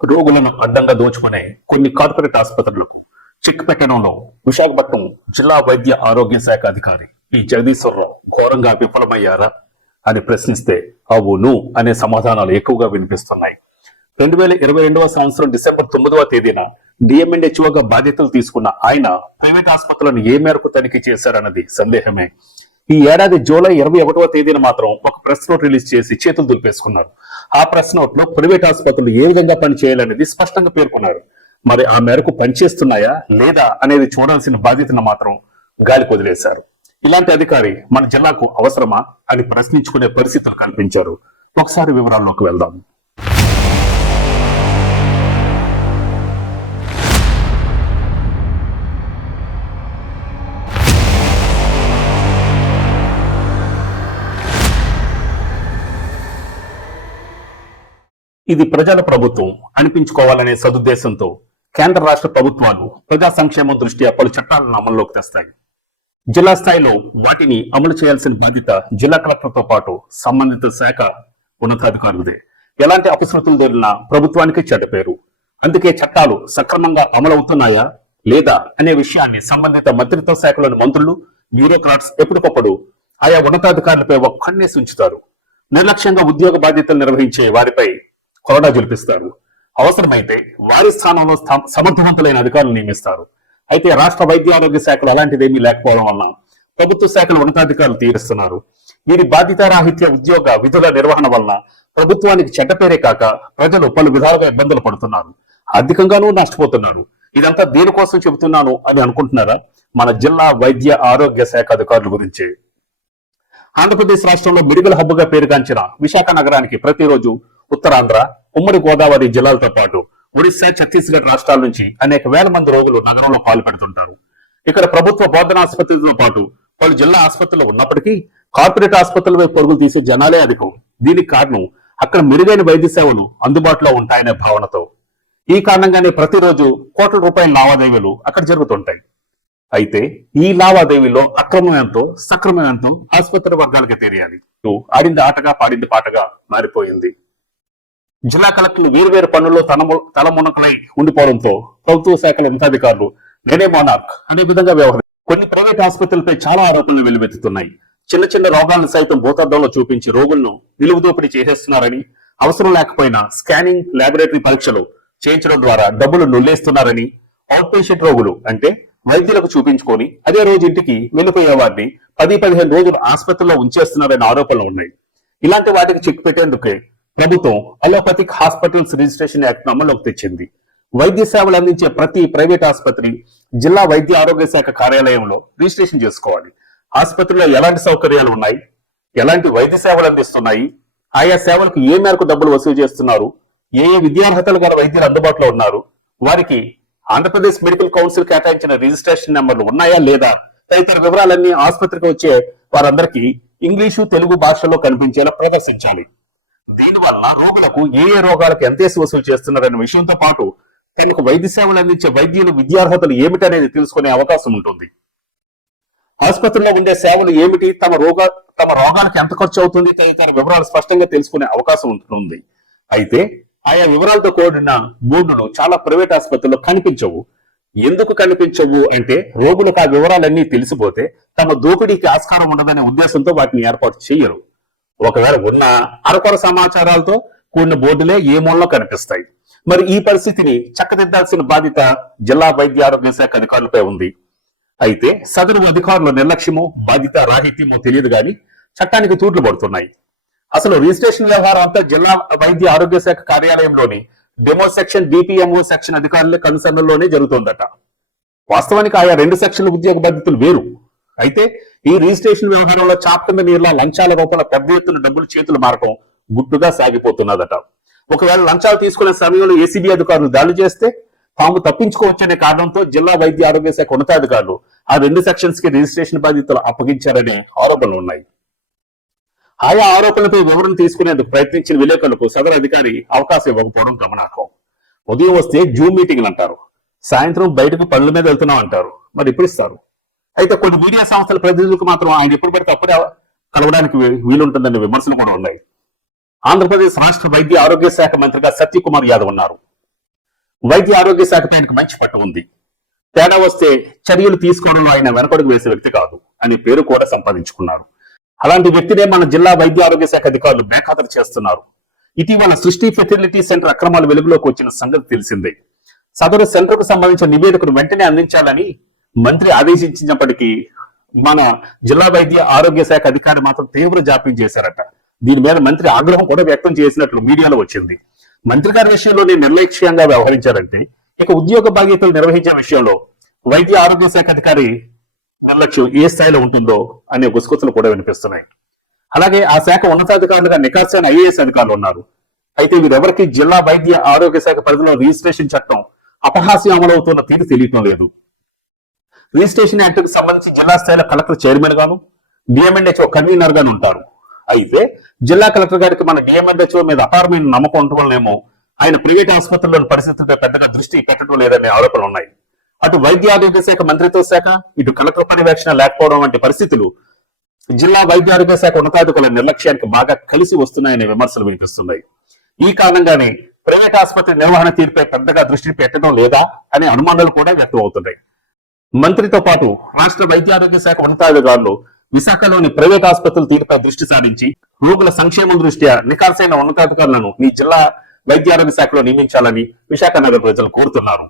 రోగులను అడ్డంగా దోచుకునే కొన్ని కార్పొరేట్ ఆసుపత్రులకు చెక్ పెట్టడంలో విశాఖపట్నం జిల్లా వైద్య ఆరోగ్య శాఖ అధికారి పి జగదీశ్వరరావు ఘోరంగా విఫలమయ్యారా అని ప్రశ్నిస్తే అవును అనే సమాధానాలు ఎక్కువగా వినిపిస్తున్నాయి. 2022వ సంవత్సరం డిసెంబర్ 9వ తేదీన డిఎంఎన్హెచ్ఓగా బాధ్యతలు తీసుకున్న ఆయన ప్రైవేట్ ఆసుపత్రులను ఏ మేరకు తనిఖీ చేశారన్నది సందేహమే. ఈ ఏడాది జూలై 21వ తేదీన మాత్రం ఒక ప్రెస్ నోట్ రిలీజ్ చేసి చేతులు దులిపేసుకున్నారు. ఆ ప్రెస్ నోట్ లో ప్రైవేట్ ఆసుపత్రులు ఏ విధంగా పనిచేయాలనేది స్పష్టంగా పేర్కొన్నారు. మరి ఆ మేరకు పనిచేస్తున్నాయా లేదా అనేది చూడాల్సిన బాధ్యతను మాత్రం గాలి వదిలేశారు. ఇలాంటి అధికారి మన జిల్లాకు అవసరమా అని ప్రశ్నించుకునే పరిస్థితులు కనిపించారు. ఒకసారి వివరాల్లోకి వెళ్దాం. ఇది ప్రజల ప్రభుత్వం అనిపించుకోవాలనే సదుద్దేశంతో కేంద్ర రాష్ట్ర ప్రభుత్వాలు ప్రజా సంక్షేమం దృష్ట్యా పలు చట్టాలను అమల్లోకి తెస్తాయి. జిల్లా స్థాయిలో వాటిని అమలు చేయాల్సిన బాధ్యత జిల్లా కలెక్టర్తో పాటు సంబంధిత శాఖ ఉన్నతాధికారులదే. ఎలాంటి అపశృతులు జరిగినా ప్రభుత్వానికి చెడ్డ పేరు. అందుకే చట్టాలు సక్రమంగా అమలవుతున్నాయా లేదా అనే విషయాన్ని సంబంధిత మంత్రిత్వ శాఖలోని మంత్రులు, బ్యూరోక్రాట్స్ ఎప్పటికప్పుడు ఆయా ఉన్నతాధికారులపై ఒక్కన్నేసి ఉంచుతారు. నిర్లక్ష్యంగా ఉద్యోగ బాధ్యతలు నిర్వహించే వారిపై కొరడా జులిపిస్తారు. అవసరమైతే వారి స్థానంలో సమర్థవంతులైన అధికారులు నియమిస్తారు. అయితే రాష్ట్ర వైద్య ఆరోగ్య శాఖలు అలాంటిదేమీ లేకపోవడం వలన ప్రభుత్వ శాఖల ఉన్నతాధికారులు తీరుస్తున్నారు. వీరి బాధ్యతారాహిత్య ఉద్యోగ విధుల నిర్వహణ వలన ప్రభుత్వానికి చెడ్డ పేరే కాక ప్రజలు పలు విధాలుగా ఇబ్బందులు పడుతున్నారు, ఆర్థికంగానూ నష్టపోతున్నారు. ఇదంతా దేనికోసం చెబుతున్నాను అని అనుకుంటున్నారా? మన జిల్లా వైద్య ఆరోగ్య శాఖ అధికారుల గురించి. ఆంధ్రప్రదేశ్ రాష్ట్రంలో మెడికల్ హబ్ గా పేరుగాంచిన విశాఖ నగరానికి ప్రతిరోజు ఉత్తరాంధ్ర, ఉమ్మడి గోదావరి జిల్లాలతో పాటు ఒడిశా, ఛత్తీస్గఢ్ రాష్ట్రాల నుంచి అనేక వేల మంది రోగులు నగరంలో పాల్పడుతుంటారు. ఇక్కడ ప్రభుత్వ బోధన ఆసుపత్రులతో పాటు పలు జిల్లా ఆసుపత్రులు ఉన్నప్పటికీ కార్పొరేట్ ఆసుపత్రుల వైపు పరుగులు తీసే జనాలే అధికం. దీనికి కారణం అక్కడ మెరుగైన వైద్య సేవలు అందుబాటులో ఉంటాయనే భావనతో. ఈ కారణంగానే ప్రతిరోజు కోట్ల రూపాయల లావాదేవీలు అక్కడ జరుగుతుంటాయి. అయితే ఈ లావాదేవీలో అక్రమం ఎంతో సక్రమం ఎంతో ఆసుపత్రి వర్గాలకి తెలియాలి. ఆడింది ఆటగా పాడింది పాటగా మారిపోయింది. జిల్లా కలెక్టర్లు వేరువేరు పనుల్లో తలమునకలై ఉండిపోవడంతో ప్రభుత్వ శాఖల ఉన్నతాధికారులు నేనే మోనార్క్ అనే విధంగా వ్యవహరిస్తారు. కొన్ని ప్రైవేట్ ఆసుపత్రులపై చాలా ఆరోపణలు వెలువెత్తుతున్నాయి. చిన్న చిన్న రోగాలను సైతం భూతద్దంలో చూపించి రోగులను నిలువుదోపిడీ చేసేస్తున్నారని, అవసరం లేకపోయినా స్కానింగ్, ల్యాబొరేటరీ పరీక్షలు చేయించడం ద్వారా డబ్బులు నొల్లేస్తున్నారని, అవుట్ పేషెంట్ రోగులు అంటే వైద్యులకు చూపించుకొని అదే రోజు ఇంటికి వెళ్లిపోయే వారిని 10-15 రోజులు ఆసుపత్రిలో ఉంచేస్తున్నారనే ఆరోపణలు ఉన్నాయి. ఇలాంటి వాటికి చెక్ పెట్టేందుకే ప్రభుత్వం అలోపతిక్ హాస్పిటల్స్ రిజిస్ట్రేషన్ యాక్ట్ అమల్లోకి తెచ్చింది. వైద్య సేవలు అందించే ప్రతి ప్రైవేట్ ఆసుపత్రి జిల్లా వైద్య ఆరోగ్య శాఖ కార్యాలయంలో రిజిస్ట్రేషన్ చేసుకోవాలి. ఆసుపత్రిలో ఎలాంటి సౌకర్యాలు ఉన్నాయి, ఎలాంటి వైద్య సేవలు అందిస్తున్నాయి, ఆయా సేవలకు ఏ మేరకు డబ్బులు వసూలు చేస్తున్నారు, ఏ విద్యార్హతలు గల వైద్యులు అందుబాటులో ఉన్నారు, వారికి ఆంధ్రప్రదేశ్ మెడికల్ కౌన్సిల్ కేటాయించిన రిజిస్ట్రేషన్ నెంబర్లు ఉన్నాయా లేదా తదితర వివరాలన్నీ ఆసుపత్రికి వచ్చే వారందరికీ ఇంగ్లీషు, తెలుగు భాషలో కనిపించేలా ప్రదర్శించాలి. దీనివల్ల రోగులకు ఏ రోగాలకు ఎంతేసి వసూలు చేస్తున్నారనే విషయంతో పాటు తనకు వైద్య సేవలు అందించే వైద్యులు విద్యార్హతలు ఏమిటనేది తెలుసుకునే అవకాశం ఉంటుంది. ఆసుపత్రిలో ఉండే సేవలు ఏమిటి, తమ రోగాలకు ఎంత ఖర్చు అవుతుంది తదితర వివరాలు స్పష్టంగా తెలుసుకునే అవకాశం ఉంటుంది. అయితే ఆయా వివరాలతో కూడిన బోర్డులు చాలా ప్రైవేట్ ఆసుపత్రుల్లో కనిపించవు. ఎందుకు కనిపించవు అంటే రోగులకు ఆ వివరాలన్నీ తెలిసిపోతే తమ దోపిడీకి ఆస్కారం ఉండదనే ఉద్దేశంతో వాటిని ఏర్పాటు చేయరు. ఒకవేళ ఉన్న అరకొర సమాచారాలతో కూడిన బోర్డులే ఏ మూలలో కనిపిస్తాయి. మరి ఈ పరిస్థితిని చక్కదిద్దాల్సిన బాధ్యత జిల్లా వైద్య ఆరోగ్య శాఖ అధికారులపై ఉంది. అయితే సదరు అధికారుల నిర్లక్ష్యమో బాధ్యత రాహిత్యమో తెలియదు గాని చట్టానికి తూట్లు పడుతున్నాయి. అసలు రిజిస్ట్రేషన్ వ్యవహారం అంతా జిల్లా వైద్య ఆరోగ్య శాఖ కార్యాలయంలోని డెమో సెక్షన్, డిపిఎంఓ సెక్షన్ అధికారులే కన్సర్న్లోనే జరుగుతోందట. వాస్తవానికి ఆయా 2 సెక్షన్ల ఉద్యోగ బాధ్యతలు వేరు. అయితే ఈ రిజిస్ట్రేషన్ వ్యవహారంలో చాప్ కింద నీరులా లంచాల రూపంలో పెద్ద ఎత్తున డబ్బులు చేతులు మారటం గుట్టుగా సాగిపోతున్నదట. ఒకవేళ లంచాలు తీసుకునే సమయంలో ఏసీబీ అధికారులు దాడి చేస్తే తాము తప్పించుకోవచ్చనే కారణంతో జిల్లా వైద్య ఆరోగ్య శాఖ ఉన్నతాధికారులు ఆ 2 సెక్షన్స్ కి రిజిస్ట్రేషన్ బాధ్యతలు అప్పగించారనే ఆరోపణలు ఉన్నాయి. ఆయా ఆరోపణలపై వివరణ తీసుకునేందుకు ప్రయత్నించిన విలేకరులకు సదరు అధికారి అవకాశం ఇవ్వకపోవడం గమనార్హం. ఉదయం వస్తే జూమ్ మీటింగ్లు అంటారు, సాయంత్రం బయటకు పనుల మీద వెళ్తున్నాం అంటారు. మరి ఎప్పుడు ఇస్తారు? అయితే కొన్ని మీడియా సంస్థల ప్రతినిధులకు మాత్రం ఆయన ఎప్పుడు పడితే అప్పుడే కలవడానికి వీలుంటుందనే విమర్శలు కూడా ఉన్నాయి. ఆంధ్రప్రదేశ్ రాష్ట్ర వైద్య ఆరోగ్య శాఖ మంత్రిగా సత్యకుమార్ యాదవ్ ఉన్నారు. వైద్య ఆరోగ్య శాఖపై ఆయనకు మంచి పట్టు ఉంది. తేడా వస్తే చర్యలు తీసుకోవడంలో ఆయన వెనకడుగు వేసే వ్యక్తి కాదు అనే పేరు కూడా సంపాదించుకున్నారు. అలాంటి వ్యక్తినే మన జిల్లా వైద్య ఆరోగ్య శాఖ అధికారులు బేఖాతరు చేస్తున్నారు. ఇటీవల సృష్టి ఫెర్టిలిటీ సెంటర్ అక్రమాలు వెలుగులోకి వచ్చిన సంగతి తెలిసిందే. సదరు సెంటర్ కు సంబంధించిన నివేదికను వెంటనే అందించాలని మంత్రి ఆదేశించినప్పటికీ మన జిల్లా వైద్య ఆరోగ్య శాఖ అధికారి మాత్రం తీవ్ర జాప్యం చేశారట. దీని మీద మంత్రి ఆగ్రహం కూడా వ్యక్తం చేసినట్లు మీడియాలో వచ్చింది. మంత్రి గారి విషయంలోనే నిర్లక్ష్యంగా వ్యవహరించారంటే ఇక ఉద్యోగ బాధ్యతలు నిర్వహించే విషయంలో వైద్య ఆరోగ్య శాఖ అధికారి నిర్లక్ష్యం ఏ స్థాయిలో ఉంటుందో అనే గుసగుసలు కూడా వినిపిస్తున్నాయి. అలాగే ఆ శాఖ ఉన్నతాధికారులుగా నికాసైన ఐఏఎస్ అధికారులు ఉన్నారు. అయితే వీరెవరికి జిల్లా వైద్య ఆరోగ్య శాఖ పరిధిలో రిజిస్ట్రేషన్ చట్టం అపహాస్యం అమలవుతున్న తీరు తెలియటం లేదు. రిజిస్ట్రేషన్ యాక్ట్ కు సంబంధించి జిల్లా స్థాయిలో కలెక్టర్ చైర్మన్ గాను, డిఎంఎన్హెచ్ఓ కన్వీనర్ గాను ఉంటారు. అయితే జిల్లా కలెక్టర్ గారికి మన డిఎంఎన్హెచ్ఓ మీద అపారమైన నమ్మకం ఉండటం వల్లనేమో ఆయన ప్రైవేట్ ఆసుపత్రుల్లోని పరిస్థితులపై పెద్దగా దృష్టి పెట్టడం లేదనే ఆరోపణలు ఉన్నాయి. అటు వైద్య ఆరోగ్య శాఖ మంత్రిత్వ శాఖ, ఇటు కలెక్టర్ పర్యవేక్షణ లేకపోవడం వంటి పరిస్థితులు జిల్లా వైద్య ఆరోగ్య శాఖ ఉన్నతాధికారుల నిర్లక్ష్యానికి బాగా కలిసి వస్తున్నాయనే విమర్శలు వినిపిస్తున్నాయి. ఈ కారణంగానే ప్రైవేట్ ఆసుపత్రి నిర్వహణ తీరుపై పెద్దగా దృష్టి పెట్టడం లేదా అనే అనుమానాలు కూడా వ్యక్తం అవుతున్నాయి. మంత్రితో పాటు రాష్ట్ర వైద్య ఆరోగ్య శాఖ ఉన్నతాధికారులు విశాఖలోని ప్రైవేట్ ఆసుపత్రుల తీరుపై దృష్టి సారించి రోగుల సంక్షేమం దృష్ట్యా నికాల్సైన ఉన్నతాధికారులను మీ జిల్లా వైద్య ఆరోగ్య శాఖలో నియమించాలని విశాఖ నగర ప్రజలు కోరుతున్నారు.